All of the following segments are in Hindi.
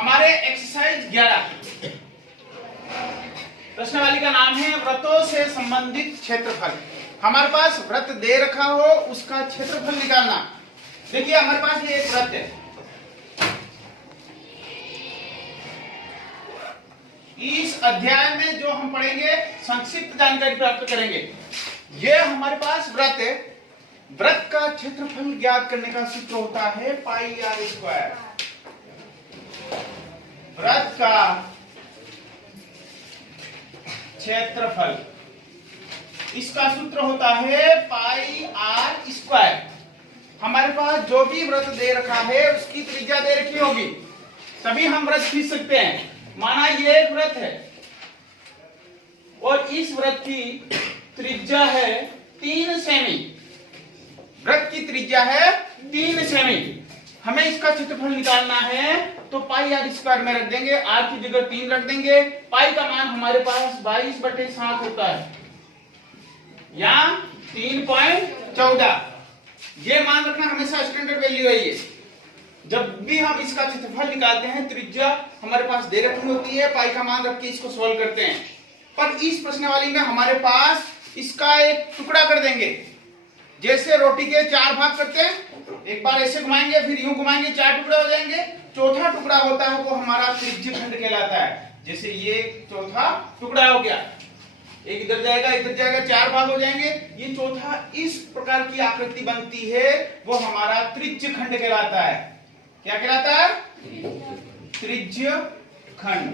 हमारे एक्सरसाइज 11 प्रश्नावली का नाम है व्रतों से संबंधित क्षेत्रफल। हमारे पास व्रत दे रखा हो उसका क्षेत्रफल निकालना। देखिए हमारे पास ये एक व्रत है, इस अध्याय में जो हम पढ़ेंगे संक्षिप्त जानकारी प्राप्त करेंगे। ये हमारे पास व्रत है, व्रत का क्षेत्रफल ज्ञात करने का सूत्र होता है पाई आर स्क्वायर। व्रत का क्षेत्रफल, इसका सूत्र होता है पाई आर स्क्वायर। हमारे पास जो भी व्रत दे रखा है उसकी त्रिज्या दे रखी होगी, तभी हम व्रत खींच सकते हैं। माना ये एक व्रत है और इस व्रत की त्रिज्या है 3 सेमी। व्रत की त्रिज्या है 3 सेमी। हमें इसका क्षेत्रफल निकालना है तो पाई आर स्क्वायर में रख देंगे, आर की जगह 3 रख देंगे। पाई का मान हमारे पास 22/7 होता है या 3.14। ये मान रखना हमेशा स्टैंडर्ड वैल्यू है। ये जब भी हम इसका क्षेत्रफल निकालते हैं त्रिज्या हमारे पास दे रखी होती है, पाई का मान रख के इसको सोल्व करते हैं। पर इस प्रश्नावली में हमारे पास इसका एक टुकड़ा कर देंगे, जैसे रोटी के 4 भाग करते हैं, एक बार ऐसे घुमाएंगे फिर यूं घुमाएंगे, 4 टुकड़े हो जाएंगे। चौथा टुकड़ा होता है वो हमारा त्रिज्य खंड कहलाता है। जैसे ये चौथा टुकड़ा हो गया, एक इधर जाएगा इधर जाएगा, 4 भाग हो जाएंगे। ये चौथा इस प्रकार की आकृति बनती है वो हमारा त्रिज्य खंड कहलाता है। क्या कहलाता है? त्रिज्य खंड।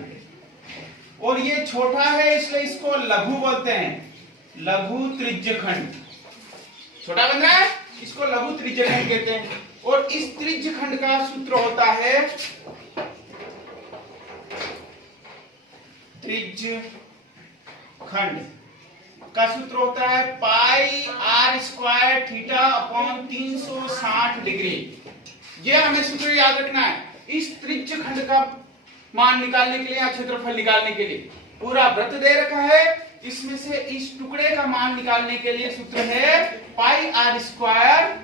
और ये छोटा है इसलिए इसको लघु बोलते हैं, लघु त्रिज्य खंड। छोटा बन रहा है इसको लघु त्रिज्य खंड कहते हैं। और इस त्रिज्य खंड का सूत्र होता है त्रिज्य खंड का सूत्र होता है pi r square theta upon 360 degree. ये हमें सूत्र याद रखना है। इस त्रिज्य खंड का मान निकालने के लिए या क्षेत्रफल निकालने के लिए पूरा व्रत दे रखा है, इसमें से इस टुकड़े का मान निकालने के लिए सूत्र है pi r square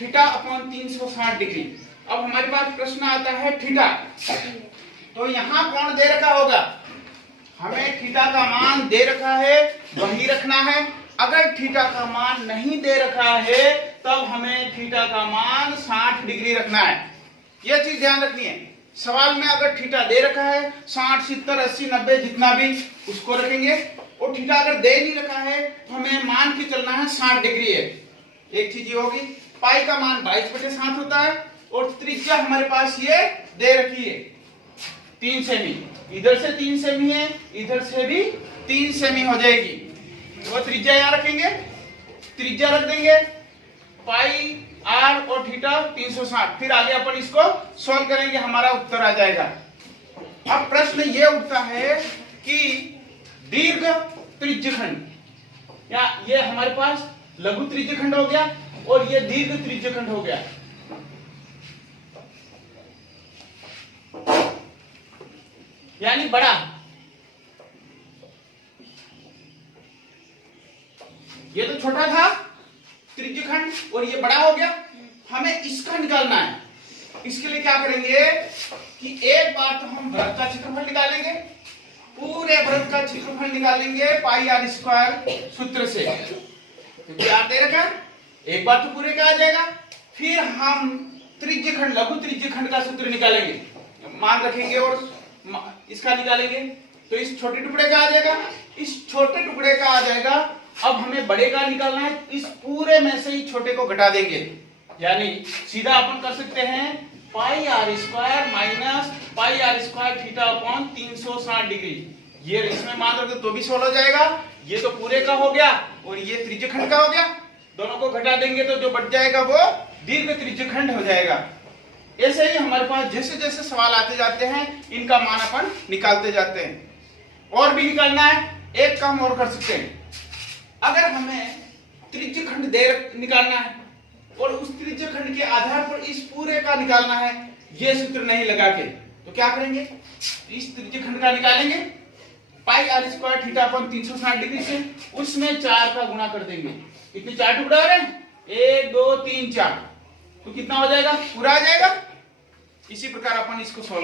theta upon 360 degree. अब हमारे पास प्रश्न आता है थीटा, तो यहां कौन दे रखा होगा? हमें थीटा का मान दे रखा है वही रखना है। अगर थीटा का मान नहीं दे रखा है तब हमें थीटा का मान 60 डिग्री रखना है। यह चीज ध्यान रखनी है। सवाल में अगर थीटा दे रखा है 60, 70, 80, 90 जितना भी उसको रखेंगे, और थीटा अगर दे नहीं रखा है तो हमें मान के चलना है 60 डिग्री है। एक चीज ये होगी, पाई का मान 22/7 होता है और त्रिज्या हमारे पास ये दे रखी है 3 सेमी। इधर से 3 सेमी है, इधर से भी 3 सेमी हो जाएगी। तो त्रिज्या यहां रखेंगे, त्रिज्या रख देंगे पाई आर और थीटा 360। फिर आगे अपन इसको सॉल्व करेंगे, हमारा उत्तर आ जाएगा। अब प्रश्न ये उठता है कि दीर्घ त्रिज्य खंड, या ये हमारे पास लघु त्रिज्य खंड हो गया और ये दीर्घ त्रिज्य खंड हो गया। यानी बड़ा, ये तो छोटा था त्रिज्य खंड और ये बड़ा हो गया। हमें इसका निकालना है। इसके लिए क्या करेंगे कि एक बार तो हम व्रत का क्षेत्रफल निकालेंगे, पूरे व्रत का क्षेत्रफल निकालेंगे पाई आर स्क्वायर सूत्र से, क्योंकि आप दे रखा है। एक बार तो पूरे का आ जाएगा, फिर हम त्रिज्य खंड लघु त्रिज्य खंड का सूत्र निकालेंगे, मान रखेंगे और इसका निकालेंगे तो इस छोटे टुकड़े का आ जाएगा, इस छोटे टुकड़े का आ जाएगा। अब हमें बड़े का निकालना है, इस पूरे में से ही छोटे को घटा देंगे। यानी सीधा अपन कर सकते हैं pi r square minus pi r square theta upon 360 degree. ये इसमें मान रख दो तो भी सोल्व हो जाएगा। ये तो पूरे का हो गया और ये त्रिज्य खंड का हो गया, दोनों को घटा देंगे तो जो बच जाएगा वो दीर्घ त्रिज्य खंड हो जाएगा। ऐसे ही हमारे पास जैसे जैसे सवाल आते जाते हैं इनका मान अपन निकालते जाते हैं। और भी निकालना है, एक काम और कर सकते हैं। अगर हमें त्रिज्य खंड निकालना है और उस त्रिज्य खंड के आधार पर इस पूरे का निकालना है, ये सूत्र नहीं लगा के, तो क्या करेंगे? इस त्रिज्य खंड का निकालेंगे pi r square theta upon 360 degree से, उसमें 4 का गुणा कर देंगे। कितने 4 टुकड़े हो रहे हैं? 1 2 3 4, तो कितना हो जाएगा? पूरा आ जाएगा। इसी प्रकार अपन इसको सॉल्व